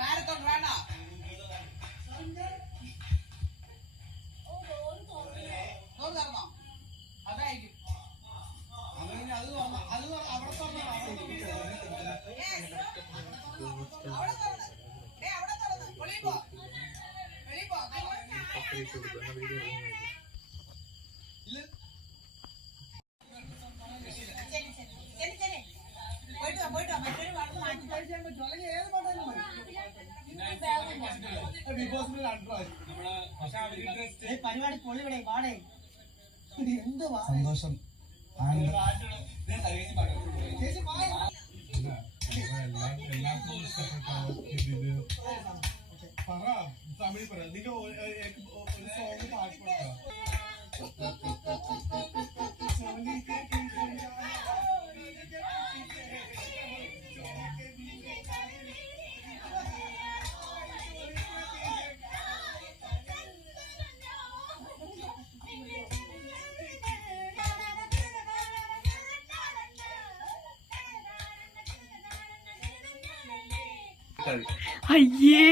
Marathon റാണോ തുറന്നോ അതായിരിക്കും അത് അവിടെ തുറന്നോ പരിപാടി പൊളിവിടെ പാടേ എന്തുവാ സന്തോഷം എല്ലാവർക്കും പറ തമിഴ് പറ നിങ്ങൾ ഒരു സോങ് പാട്ട് അയ്യേ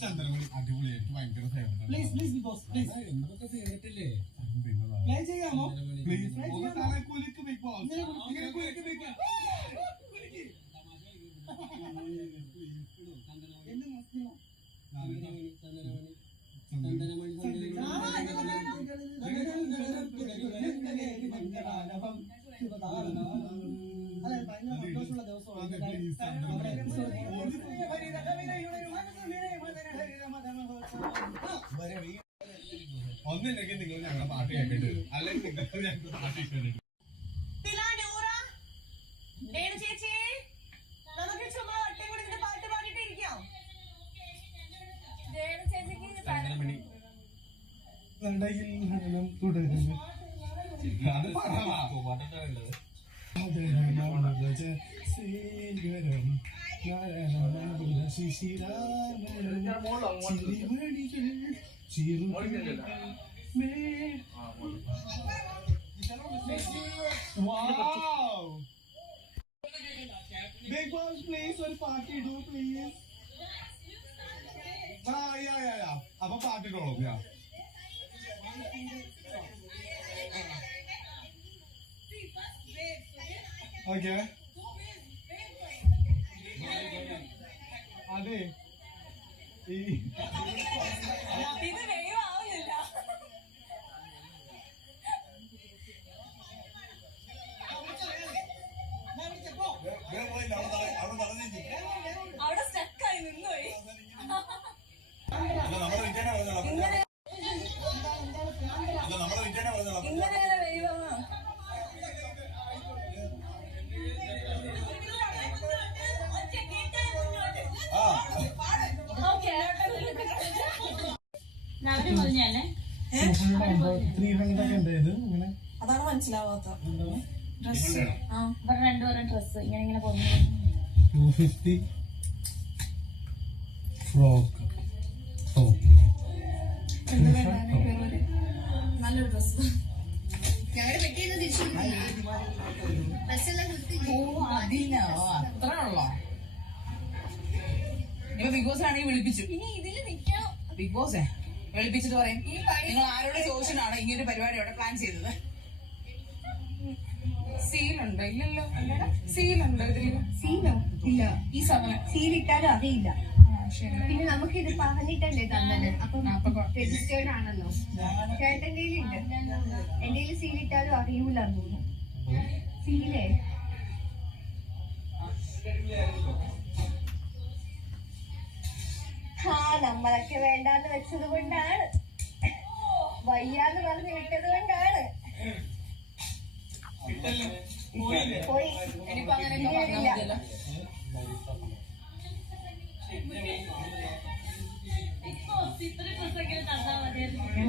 ചന്ദ്രമണി അടിപൊളിയായിട്ട് ഭയങ്കര ചെയ്യാമോ കുലിക്ക് ബിഗ് ബോസ് ഒന്നില്ലെങ്കിൽ നിങ്ങൾ ഞങ്ങളുടെ പാട്ട് കേൾക്കേണ്ടി വരും അല്ലെങ്കിൽ നിങ്ങൾക്ക് ഞങ്ങൾക്ക് പാട്ട് കേൾക്കേണ്ടി വരും തുടരുന്നു അത് Big Boss, please, one party do, please. Yeah. Have a party roll, yeah. Okay. അതെ അവിടെ സ്റ്റക്കായി നിന്നുപോയി. ഇങ്ങനെ വരുവാ അതാണ് മനസ്സിലാവാത്ത ഡ്രസ്. രണ്ടുപേരും ഡ്രസ് ഇങ്ങനെ പോകുന്നു. 250 ഫ്രോക്ക് നല്ലൊരു ഡ്രസ്. അത്ര ഉള്ളോ? ഇപ്പൊ ബിഗ് ബോസ് ആണെങ്കിൽ വിളിപ്പിച്ചു. ബിഗ് ബോസേ വിളിപ്പിച്ചിട്ട് പറയും നിങ്ങൾ ആരോട് ചോദിച്ചിട്ടാണ് ഇങ്ങനൊരു പരിപാടി അവിടെ പ്ലാൻ ചെയ്തത്? സീലുണ്ടോ? ഇല്ലല്ലോ. സീലുണ്ടോ ഇതില്? സീലോ ഇല്ല. ഈ സാധനം സീലിട്ടാലും അറിയില്ല. പിന്നെ നമുക്കിത് പറഞ്ഞിട്ടല്ലേ തന്നെ. അപ്പം രജിസ്റ്റേർഡ് ആണല്ലോ. ചേട്ടൻ്റെ കയ്യിലുണ്ട്. എന്റെ കയ്യിൽ സീലിട്ടാലും അറിയൂല തോന്നുന്നു. സീലേ നമ്മളൊക്കെ വേണ്ടാന്ന് വെച്ചത് കൊണ്ടാണ്, വയ്യാന്ന് പറഞ്ഞ് വിട്ടത് കൊണ്ടാണ്. പോയി ഇനിയിപ്പോ അങ്ങനെ ഞാൻ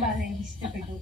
പറഞ്ഞു എനിക്ക് ഇഷ്ടപ്പെട്ടു.